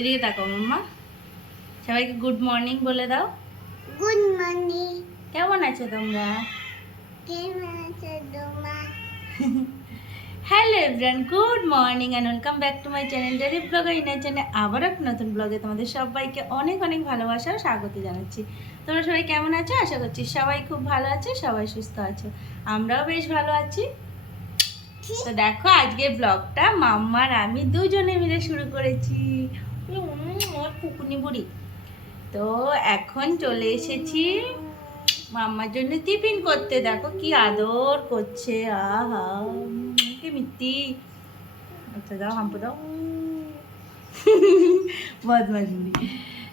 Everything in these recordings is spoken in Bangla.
এদিকে তাকাও মাম্মা, সবাইকে গুড মর্নিং বলে দাও। Good morning. কেমন আছো তোমরা? কেমন আছো তোমরা? Hello everyone, good morning and welcome back to my channel daily blogger inner চ্যানেলে আবার একটা নতুন ব্লগে তোমাদের সবাইকে অনেক অনেক ভালোবাসা ও স্বাগত জানাচ্ছি। তোমরা সবাই কেমন আছো? আশা করছি সবাই খুব ভালো আছে, সবাই সুস্থ আছো, আমরাও বেশ ভালো আছি। তো দেখো আজকের ব্লগটা মাম্মার আমি দুজনে মিলে শুরু করেছি। ওর পুকুনি বুড়ি। তো এখন চলে এসেছি মাম্মার জন্য টিফিন করতে। দেখো কি আদর করছে, আহা কি মিত্তি। আচ্ছা দাও, হাম্পু দাও। বদমাশ বুড়ি।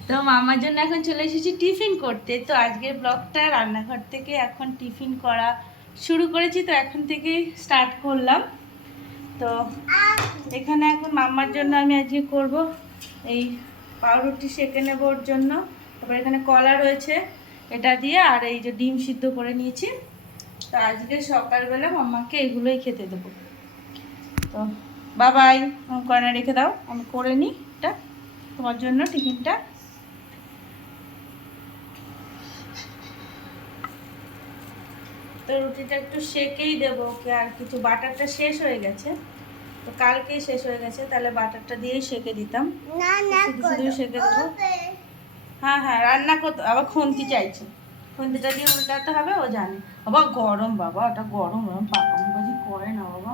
তো মামার জন্য এখন চলে এসেছি টিফিন করতে। তো আজকের ব্লগটা রান্নাঘর থেকে এখন টিফিন করা শুরু করেছি, তো এখন থেকে স্টার্ট করলাম। তো এখানে এখন মাম্মার জন্য আমি আজকে করব এই পাউরুটি সেঁকে নেব ওর জন্য। তারপর এখানে কলা রয়েছে এটা দিয়ে, আর এই যে ডিম সিদ্ধ করে নিয়েছি। তো আজকে সকালবেলা মাম্মাকে এগুলোই খেতে দেবো। তো বাবাই কর্নার রেখে দাও, আমি করে নিই এটা তোমার জন্য টিফিনটা। তো রুটিটা একটু সেঁকেই দেবো ওকে, আর কিছু বাটারটা শেষ হয়ে গেছে, তো কালকেই শেষ হয়ে গেছে, তাহলে বাটারটা দিয়েই সেঁকে দিতাম। না না শুধু শুধু সেঁকে দেবো। হ্যাঁ হ্যাঁ, রান্না করতে আবার খুন্তি চাইছে, খুন্তিটা দিয়ে উল্টাতে হবে, ও জানে। বাবা গরম, বাবা ওটা গরম, ওরম পাকামবাজি করে না বাবা।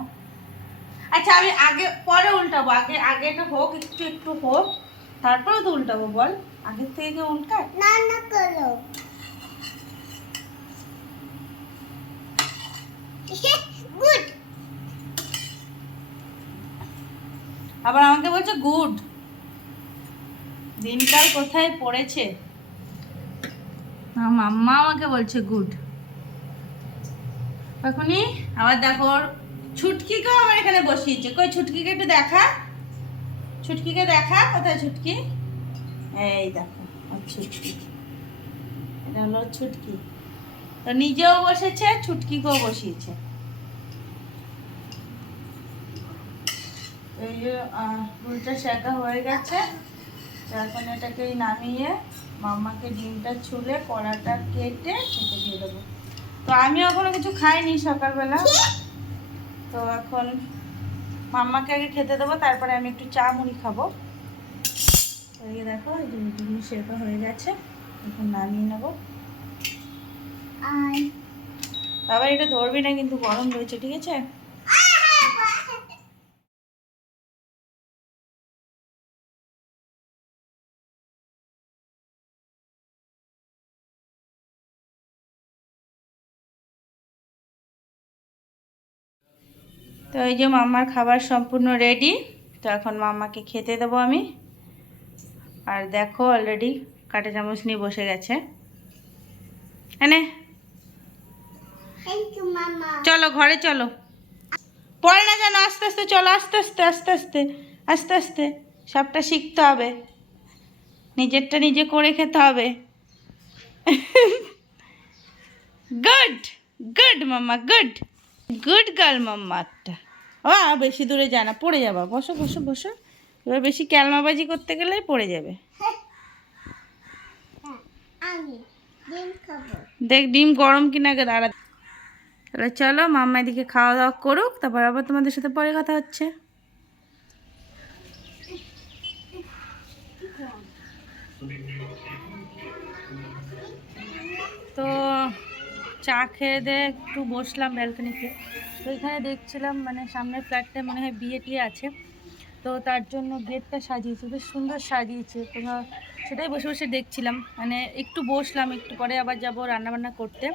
আচ্ছা আমি আগে পরে উল্টাবো, আগে আগে এটা হোক, একটু একটু হোক, তারপরে তো উল্টাবো। বল, আগের থেকে কি উল্টায়? না না করো। গুড। আবার আমাকে বলছে গুড। দিনকাল কোথায় পড়েছে, মাম্মা আমাকে বলছে গুড। এখনই আবার দেখো ছুটকিকেও আবার এখানে বসিয়েছে। কই ছুটকিকে একটু দেখা, ছুটকিকে দেখা, কোথায় ছুটকি? এই দেখো ওর ছুটকি, এটা হলো ছুটকি। তো নিজেও বসেছে, ছুটকিকেও বসিয়েছে। এই যে রুটিটা শেখা হয়ে গেছে, তো এখন এটাকে নামিয়ে মাম্মাকে ডিমটা ছুলে কড়াটা কেটে খেতে দিয়ে দেবো। তো আমি এখনো কিছু খাইনি সকালবেলা, তো এখন মাম্মাকে আগে খেতে দেবো, তারপরে আমি একটু চা মুড়ি খাবো। এই দেখো এই যে রুটিগুলো শেখা হয়ে গেছে, এখন নামিয়ে নেবো। বাবা এটা ধরবি না কিন্তু, গরম রয়েছে, ঠিক আছে? তো এই যে মাম্মার খাবার সম্পূর্ণ রেডি, তো এখন মাম্মাকে খেতে দেবো আমি। আর দেখো অলরেডি কাঁটা চামচ নিয়ে বসে গেছে। এনে থ্যাংক ইউ মামা। চলো ঘরে চলো, পরে না জানো, আস্তে আস্তে চলো, আস্তে আস্তে আস্তে আস্তে আস্তে আস্তে সবটা শিখতে হবে, নিজেরটা নিজে করে খেতে হবে। গুড, গুড মাম্মা, গুড, গুড গার্ল মাম্মা একটা। ও বেশি দূরে যায় না, পড়ে যাবা, বসো বসো বসো। এবার বেশি ক্যালমাবাজি করতে গেলে পড়ে যাবে। আমি ডিম খাবো। দেখ ডিম গরম কিনা আগে দাঁড়া। তাহলে চলো মাম্মা এদিকে খাওয়া দাওয়া করুক, তারপর আবার তোমাদের সাথে পরে কথা হচ্ছে। তো চা খেয়ে দিয়ে একটু বসলাম ব্যালকনিতে। তো এখানে দেখছিলাম মানে সামনের ফ্ল্যাটটায় মনে হয় বিয়ে টিয়ে আছে, তো তার জন্য গেটটা সাজিয়েছে, বেশ সুন্দর সাজিয়েছে। তো সেটাই বসে বসে দেখছিলাম, মানে একটু বসলাম, একটু পরে আবার যাব রান্নাবান্না করতে।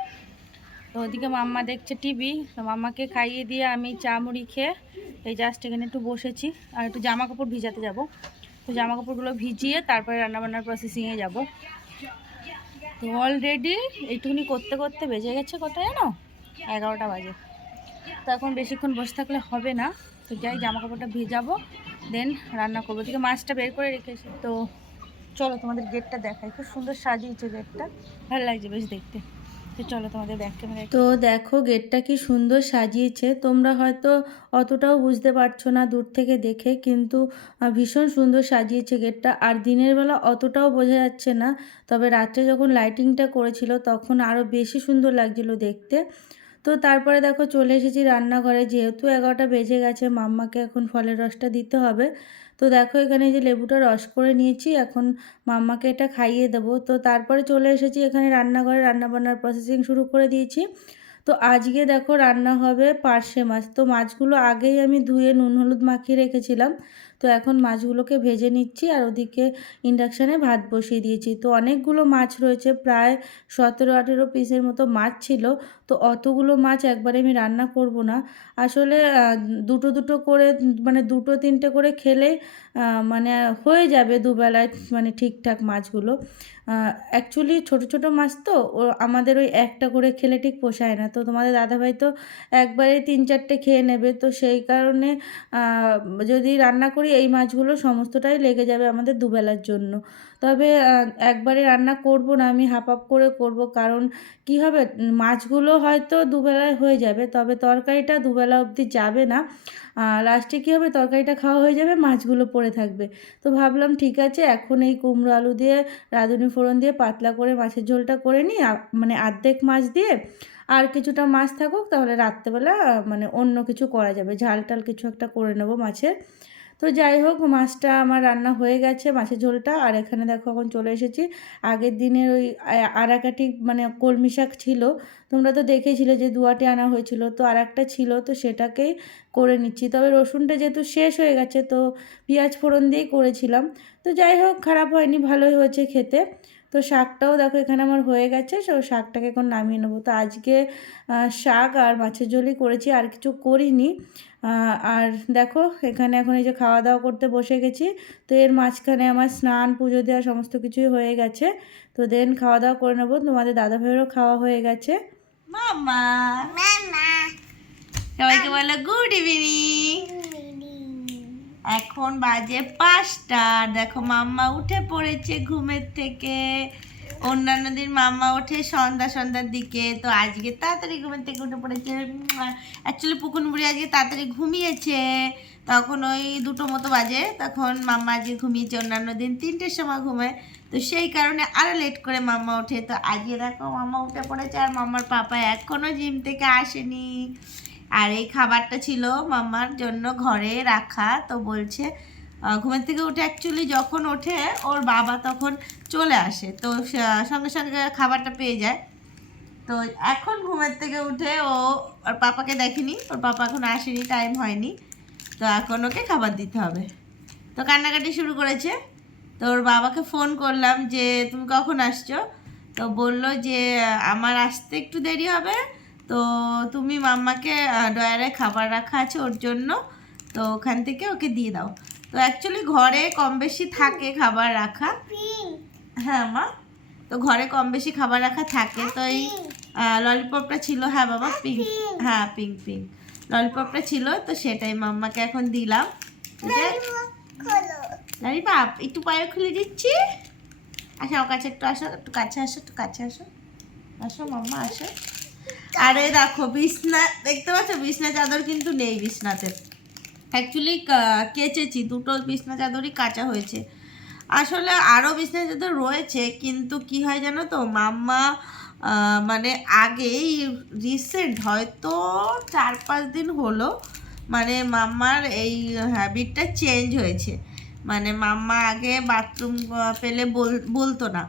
তো ওদিকে মাম্মা দেখছে টিভি, তো মাম্মাকে খাইয়ে দিয়ে আমি চা মুড়ি খেয়ে এই জাস্ট এখানে একটু বসেছি। আর একটু জামা কাপড় ভিজাতে যাব, তো জামা কাপড়গুলো ভিজিয়ে তারপরে রান্নাবান্নার প্রসেসিংয়ে যাব। তো অলরেডি এইটুকুনি করতে করতে বেজে গেছে কটা জানো, 11টা বাজে। তো এখন বেশিক্ষণ বসে থাকলে হবে না, তো যাই জামা কাপড়টা ভিজাবো, দেন রান্না করবো। দিকে মাছটা বের করে রেখেছি। তো চলো তোমাদের গেটটা দেখাই, খুব সুন্দর সাজিয়েছে গেটটা, ভালো লাগছে বেশ দেখতে। তো চলো তোমাদের ব্যাক ক্যামেরা। তো দেখো গেটটা কি সুন্দর সাজিয়েছে, তোমরা হয়তো অতটাও বুঝতে পারছো না দূর থেকে দেখে, কিন্তু ভীষণ সুন্দর সাজিয়েছে গেটটা। আর দিনের বেলা অতটাও বোঝা যাচ্ছে না, তবে রাত্রে যখন লাইটিংটা করেছিল তখন আরও বেশি সুন্দর লাগছিল দেখতে। তো তারপরে দেখো চলে এসেছি রান্নাঘরে, যেহেতু 11টা বেজে গেছে, মাম্মাকে এখন ফলের রসটা দিতে হবে। তো দেখো এখানে যে লেবুটা রস করে নিয়েছি, এখন মাম্মাকে এটা খাইয়ে দেবো। তো তারপরে চলে এসেছি এখানে রান্নাঘরে, রান্নাবান্নার প্রসেসিং শুরু করে দিয়েছি। তো আজকে দেখো রান্না হবে পার্শে মাছ। তো মাছগুলো আগেই আমি ধুয়ে নুন হলুদ মাখিয়ে রেখেছিলাম। তো এখন মাছগুলোকে ভেজে নিচ্ছি, আর ওদিকে ইন্ডাকশানে ভাত বসিয়ে দিয়েছি। তো অনেকগুলো মাছ রয়েছে, প্রায় 17-18 পিসের মতো মাছ ছিল। তো অতগুলো মাছ একবারে আমি রান্না করব না, আসলে দুটো দুটো করে, মানে 2-3টে করে খেলেই মানে হয়ে যাবে দুবেলায়, মানে ঠিকঠাক মাছগুলো। অ্যাকচুয়ালি ছোট ছোট মাছ তো আমাদের ওই একটা করে খেলে ঠিক পোষায় না। তো তোমাদের দাদাভাই তো একবারে 3-4টে খেয়ে নেবে, তো সেই কারণে যদি রান্না করি এই মাছগুলো সমস্তটাই লেগে যাবে আমাদের দুবেলার জন্য। তবে একবারে রান্না করব না, আমি হাফ হাফ করে করব, কারণ কি হবে, মাছগুলো হয়তো দুবেলায় হয়ে যাবে, তবে তরকারিটা দুবেলা অবধি যাবে না। লাস্টে কী হবে, তরকারিটা খাওয়া হয়ে যাবে, মাছগুলো পড়ে থাকবে। তো ভাবলাম ঠিক আছে, এখন এই কুমড়ো আলু দিয়ে রাঁধুনি ফোড়ন দিয়ে পাতলা করে মাছের ঝোলটা করে নিই, মানে অর্ধেক মাছ দিয়ে, আর কিছুটা মাছ থাকুক, তাহলে রাত্রেবেলা মানে অন্য কিছু করা যাবে, ঝাল টাল কিছু একটা করে নেবো মাছের। তো যাই হোক, মাছটা আমার রান্না হয়ে গেছে, মাছের ঝোলটা। আর এখানে দেখো এখন চলে এসেছি, আগের দিনের ওই আরাকাঠি মানে কলমি শাক ছিল, তোমরা তো দেখেছিলে যে 2 আটি আনা হয়েছিল, তো আর একটা ছিল, তো সেটাকেই করে নিচ্ছি। তবে রসুনটা যেহেতু শেষ হয়ে গেছে, তো পেঁয়াজ ফোড়ন দিয়েই করেছিলাম। তো যাই হোক, খারাপ হয়নি, ভালোই হয়েছে খেতে। তো শাকটাও দেখো এখানে আমার হয়ে গেছে, সো শাকটাকে এখন নামিয়ে নেবো। তো আজকে শাক আর মাছের ঝোলই করেছি, আর কিছু করিনি। আর দেখো এখানে এখন এই যে খাওয়া দাওয়া করতে বসে গেছি। তো এর মাঝখানে আমার স্নান পুজো দেওয়া সমস্ত কিছুই হয়ে গেছে। তো দেন খাওয়া দাওয়া করে নেবো। তোমাদের দাদা ভাইয়েরও খাওয়া হয়ে গেছে। মামা মামা সবাইকে বলো গুড ইভিনিং। এখন বাজে 5টা। দেখো মাম্মা উঠে পড়েছে ঘুমের থেকে। অন্যান্য দিন মাম্মা ওঠে সন্ধ্যার দিকে, তো আজকে তাড়াতাড়ি ঘুমের থেকে উঠে পড়েছে। অ্যাকচুয়ালি পুকুন বুড়ি আজকে তাড়াতাড়ি ঘুমিয়েছে, তখন ওই 2টো মতো বাজে, তখন মাম্মা আজকে ঘুমিয়েছে। অন্যান্য দিন 3টের সময় ঘুমায়, তো সেই কারণে আরও লেট করে মাম্মা ওঠে। তো আজকে দেখো মাম্মা উঠে পড়েছে, আর মাম্মার পাপা এখনও জিম থেকে আসেনি। আর এই খাবারটা ছিল মাম্মার জন্য ঘরে রাখা। তো বলছে ঘুমের থেকে উঠে, অ্যাকচুয়ালি যখন ওঠে ওর বাবা তখন চলে আসে, তো সঙ্গে সঙ্গে খাবারটা পেয়ে যায়। তো এখন ঘুমের থেকে উঠে ওর পাপাকে দেখেনি, ওর পাপা এখন আসেনি, টাইম হয়নি, তো এখন ওকে খাবার দিতে হবে। তো কান্নাকাটি শুরু করেছে। তো ওর বাবাকে ফোন করলাম যে তুমি কখন আসছো, তো বললো যে আমার আসতে একটু দেরি হবে, তো তুমি মাম্মাকে ডয়ারে খাবার রাখা আছে ওর জন্য, তো ওখান থেকে ওকে দিয়ে দাও। তো অ্যাকচুয়ালি ঘরে কম বেশি থাকে খাবার রাখা। হ্যাঁ মা, তো ঘরে কম বেশি খাবার রাখা থাকে। তো এই ললিপপটা ছিল, হ্যাঁ বাবা পিঙ্ক, হ্যাঁ পিঙ্ক পিঙ্ক ললিপপটা ছিল, তো সেটাই মাম্মাকে এখন দিলাম। ললিপপ একটু পায়ে খুলে দিচ্ছি। আসো আমার কাছে একটু আসো, একটু কাছে আসো, একটু কাছে আসো, আসো মাম্মা আসো। আরে দেখো বিছনা দেখতে পাচ্ছ, বিছনা চাদর কিন্তু নেই বিছনাতে। অ্যাকচুয়ালি কেচেছি, 2টো বিছনা চাদরই কাচা হয়েছে। আসলে আরও বিছনা চাদর রয়েছে, কিন্তু কি হয় জানো তো, মাম্মা মানে আগেই রিসেন্ট হয়তো 4-5 দিন হলো, মানে মাম্মার এই হ্যাবিটটা চেঞ্জ হয়েছে। মানে মাম্মা আগে বাথরুম পেলে বলতো না।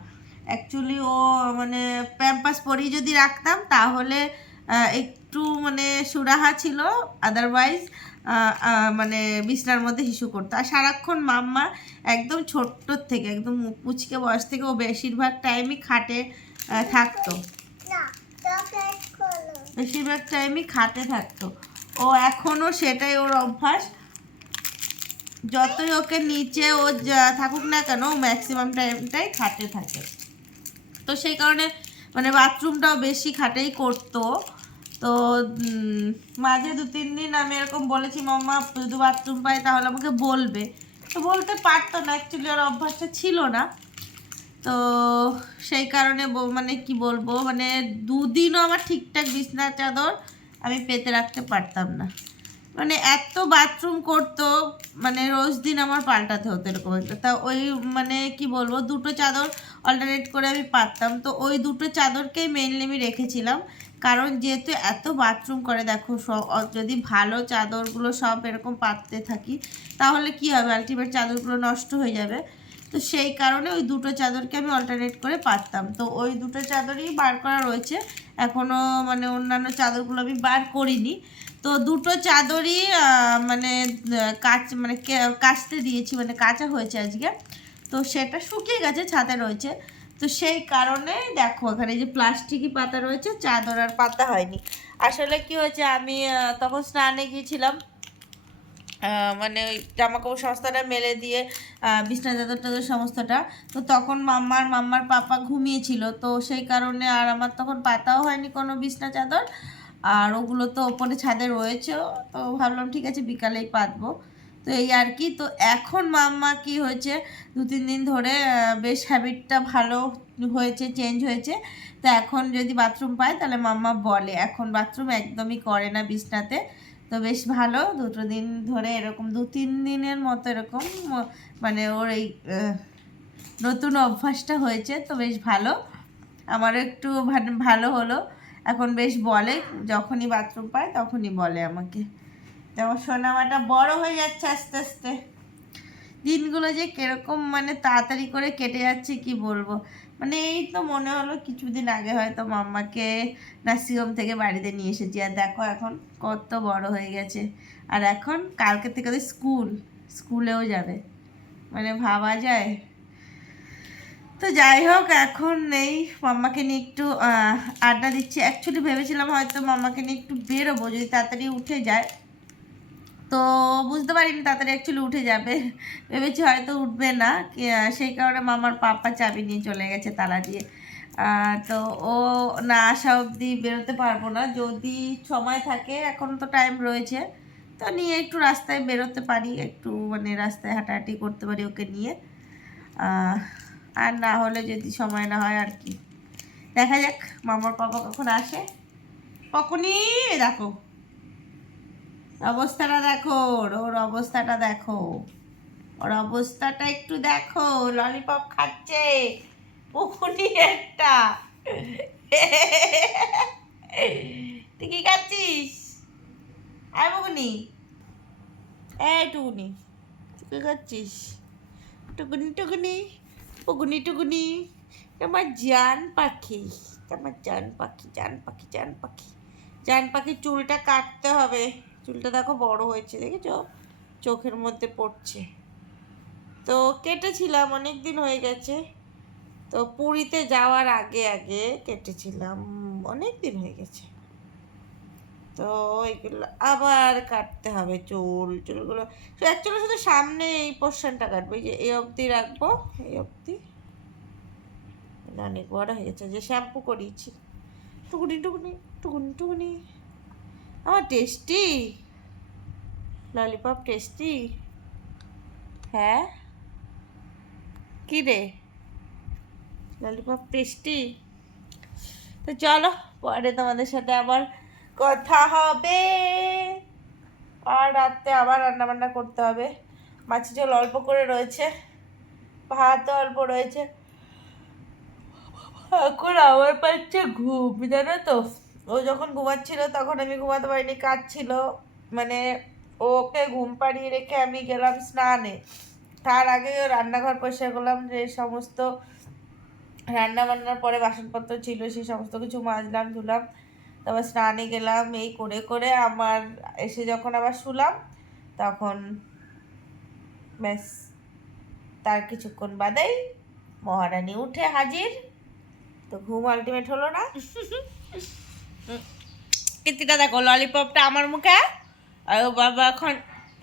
অ্যাকচুয়ালি ও মানে প্যাম্পাস পরিয়ে যদি রাখতাম তাহলে একটু মানে সুরাহা ছিল, আদারওয়াইজ মানে বিছনার মধ্যে হিসু করতো। আর সারাক্ষণ মাম্মা একদম ছোট্টর থেকে, একদম পুচকে বয়স থেকে ও বেশিরভাগ টাইমই খাটে থাকতো, বেশিরভাগ টাইমই খাটে থাকতো। ও এখনও সেটাই ওর অভ্যাস, যতই ওকে নিচে ও থাকুক না কেন, ম্যাক্সিমাম টাইমটাই খাটে থাকে। তো সেই কারণে মানে বাথরুমটাও বেশি খাটেই করতো। তো মাঝে 2-3 দিন আমি এরকম বলেছি মাম্মা যদি বাথরুম পাই তাহলে আমাকে বলবে, তো বলতে পারতো না, অ্যাকচুয়ালি ওর অভ্যাসটা ছিল না। তো সেই কারণে মানে কি বলবো, মানে দুদিনও আমার ঠিকঠাক বিছনা চাদর আমি পেতে রাখতে পারতাম না। মানে এত বাথরুম করতো, মানে রোজ দিন আমার পাল্টাতে হতো এরকম একটা। তা ওই মানে কি বলবো, দুটো চাদর অল্টারনেট করে আমি পাততাম। তো ওই দুটো চাদরকেই মেনলি আমি রেখেছিলাম, কারণ যেহেতু এত বাথরুম করে, দেখো সব যদি ভালো চাদরগুলো সব এরকম পাততে থাকি তাহলে কি হবে, আলটিমেট চাদরগুলো নষ্ট হয়ে যাবে। তো সেই কারণে ওই দুটো চাদরকে আমি অল্টারনেট করে পাততাম। তো ওই দুটো চাদরই বার করা রয়েছে এখনও, মানে অন্যান্য চাদরগুলো আমি বার করিনি। তো দুটো চাদরই মানে কাচতে দিয়েছি, মানে কাচা হয়েছে আজকে। তো সেটা শুকিয়ে গেছে, ছাদে রয়েছে। তো সেই কারণে দেখো এখানে যে প্লাস্টিকই পাতা রয়েছে, চাদর আর পাতা হয়নি। আসলে কি হয়েছে, আমি তখন স্নানে গিয়েছিলাম, মানে ওই জামাকাপড় সমস্তটা মেলে দিয়ে বিছনা চাদর টাদর সমস্তটা। তো তখন মাম্মার পাপা ঘুমিয়েছিল, তো সেই কারণে আর আমার তখন পাতাও হয়নি কোনো বিছনা চাদর। আর ওগুলো তো ওপরে ছাদে রয়েছেও, তো ভাবলাম ঠিক আছে বিকালেই পাতবো। তো এই আর কি। তো এখন মাম্মা কি হয়েছে, 2-3 দিন ধরে বেশ হ্যাবিটটা ভালো হয়েছে, চেঞ্জ হয়েছে। তো এখন যদি বাথরুম পায় তাহলে মাম্মা বলে, এখন বাথরুম একদমই করে না বিছনাতে। তো বেশ ভালো, 2 দিন ধরে এরকম 2-3 দিনের মতো এরকম মানে ওর এই নতুন অভ্যাসটা হয়েছে। তো বেশ ভালো, আমারও একটু ভালো হলো। এখন বেশ বলে, যখনই বাথরুম পায় তখনই বলে আমাকে। যেমন সোনামাটা বড় হয়ে যাচ্ছে আস্তে আস্তে, দিনগুলো যে কিরকম মানে তাড়াতাড়ি করে কেটে যাচ্ছে কি বলবো। মানে এই তো মনে হলো কিছুদিন আগে হয়তো মাম্মাকে নার্সিংহোম থেকে বাড়িতে নিয়ে এসেছি, আর দেখো এখন কত বড় হয়ে গেছে। আর এখন কালকে থেকে তো স্কুলেও যাবে, মানে ভাবা যায়। তো যাই হোক, এখন নেই, মাম্মাকে নিয়ে একটু আড্ডা দিচ্ছি। অ্যাকচুয়ালি ভেবেছিলাম হয়তো মাম্মাকে নিয়ে একটু বেরোবো যদি তাড়াতাড়ি উঠে যায়। তো বুঝতে পারিনি তাড়াতাড়ি অ্যাকচুয়ালি উঠে যাবে, ভেবেছি হয়তো উঠবে না। সেই কারণে মামার পাপা চাবি নিয়ে চলে গেছে তালা দিয়ে। তো ও না আসা অবধি বেরোতে পারবো না, যদি সময় থাকে, এখন তো টাইম রয়েছে। তো নিয়ে একটু রাস্তায় বেরোতে পারি, একটু মানে রাস্তায় হাঁটাহাঁটি করতে পারি ওকে নিয়ে। আর না হলে যদি সময় না হয় আর কি, দেখা যাক মামার পাপা কখন আসে। কখনই দেখো অবস্থাটা, দেখো ওর অবস্থাটা, দেখো ওর অবস্থাটা একটু দেখো, ললিপপ খাচ্ছে পুকুনি একটা। তুই কি খাচ্ছিস? আয় পুকুনি, এই টুকুনি, তুই কি খাচ্ছিস? টুকুনি টুকুনি, পুকুনি টুকুনি, আমার জান পাখি, আমার জান পাখি, জান পাখি, জান পাখি, জান পাখির চুলটা কাটতে হবে। চুলটা দেখো বড় হয়েছে, দেখেছো, চোখের মধ্যে পড়ছে। তো কেটেছিলাম, অনেক দিন হয়ে গেছে। তো পুরীতে যাওয়ার আগে আগে কেটেছিলাম, অনেক দিন হয়ে গেছে। তো এগুলো আবার কাটতে হবে, চুলগুলো অ্যাকচুয়ালি শুধু সামনে এই পোর্শনটা কাটবো, এই যে এই অবধি রাখবো, এই অবধি। অনেক বড় হয়ে গেছে, যে শ্যাম্পু করিয়েছি। টুকুনি টুকুনি, টুকুনি টুকুনি, আমার টেস্টি ললিপপ, টেস্টি। হ্যাঁ কি রে, ললিপপ টেস্টি। তো চলো, পরে তোমাদের সাথে আবার কথা হবে। আর রাতে আবার রান্না বান্না করতে হবে। মাছের ঝোল অল্প করে রয়েছে, ভাতও অল্প রয়েছে। এখন আমার পাচ্ছে ঘুম, জানো তো। ও যখন ঘুমাচ্ছিল তখন আমি ঘুমাতে পারিনি, কাজ ছিল। মানে ওকে ঘুম পাড়িয়ে রেখে আমি গেলাম স্নানে। তার আগে রান্নাঘর পরিষ্কার করলাম, যে সমস্ত রান্না বান্নার পরে বাসনপত্র ছিল সেই সমস্ত কিছু মাজলাম, ধুলাম। তারপর স্নানে গেলাম, এই করে করে আমার এসে যখন আবার শুলাম, তখন ব্যাস তার কিছুক্ষণ বাদেই মহারানী উঠে হাজির। তো ঘুম আলটিমেট হলো না। কীর্তিটা দেখো, ললিপপটা আমার মুখে, আর ও বাবা এখন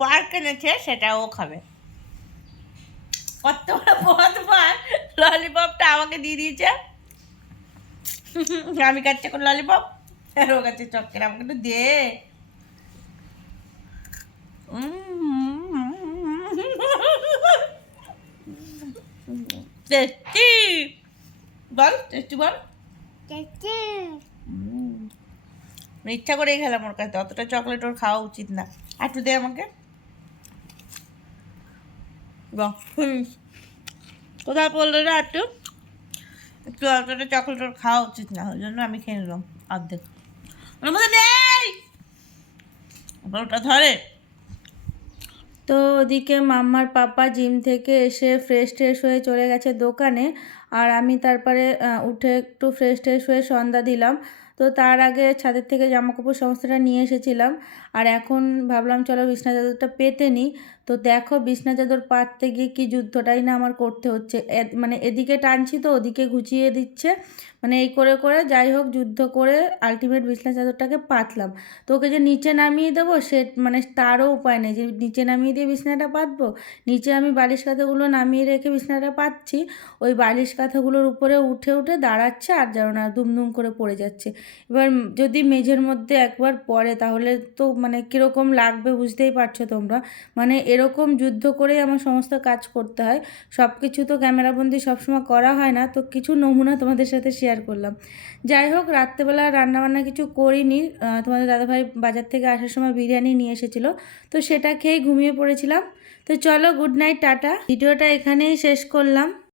পার্ক এনেছে সেটা ও খাবে। কত বড় ললিপপটা আমাকে দিয়ে দিয়েছে। আমি খাচ্ছি এখন ললিপপ, আর ও কাছে চক্কের, আমাকে একটু দে। টেস্টি বল, টেস্টি বল। টেস্টি ইচ্ছা করেই খেলাম ওর কাছে, অতটা চকলেট ওর খাওয়া উচিত না। আর একটু দে আমাকে। বাহ, কোথায় পড়লো রে? একটু একটু অতটা চকলেট ওর খাওয়া উচিত না, ওই জন্য আমি খেয়ে নিলাম অর্ধেক। ওর মধ্যে নেই, আবার ওটা ধরে। তো ওদিকে মাম্মার পাপা জিম থেকে এসে ফ্রেশ ট্রেশ হয়ে চলে গেছে দোকানে, আর আমি তারপরে উঠে একটু ফ্রেশ ট্রেশ হয়ে সন্ধ্যা দিলাম। তো তার আগে ছাদের থেকে জামাকাপড় সমস্তটা নিয়ে এসেছিলাম, আর এখন ভাবলাম চলো বিছনা চাদরটা পেতে নিই। তো দেখো বিছনা চাদর পাততে গিয়ে কি যুদ্ধটাই না আমার করতে হচ্ছে, মানে এদিকে টানছি তো ওদিকে ঘুচিয়ে দিচ্ছে, মানে এই করে করে যাই হোক যুদ্ধ করে আলটিমেট বিছনা চাদরটাকে পাতলাম। তো ওকে যে নিচে নামিয়ে দেবো সে মানে তারও উপায় নেই যে নিচে নামিয়ে দিয়ে বিছানাটা পাতবো। নিচে আমি বালিশ কাঁথাগুলো নামিয়ে রেখে বিছানাটা পাতছি, ওই বালিশ কাঁথাগুলোর উপরে উঠে উঠে দাঁড়াচ্ছে আর যেন না দুমদুম করে পড়ে যাচ্ছে। এবার যদি মেঝের মধ্যে একবার পড়ে তাহলে তো মানে কীরকম লাগবে বুঝতেই পারছো তোমরা। মানে এরকম যুদ্ধ করেই আমার সমস্ত কাজ করতে হয়, সব কিছু তো ক্যামেরাবন্দি সবসময় করা হয় না, তো কিছু নমুনা তোমাদের সাথে শেয়ার করলাম। যাই হোক রাত্রেবেলা রান্নাবান্না কিছু করিনি, তোমাদের দাদাভাই বাজার থেকে আসার সময় বিরিয়ানি নিয়ে এসেছিলো, তো সেটা খেয়েই ঘুমিয়ে পড়েছিলাম। তো চলো গুড নাইট, টাটা। ভিডিওটা এখানেই শেষ করলাম।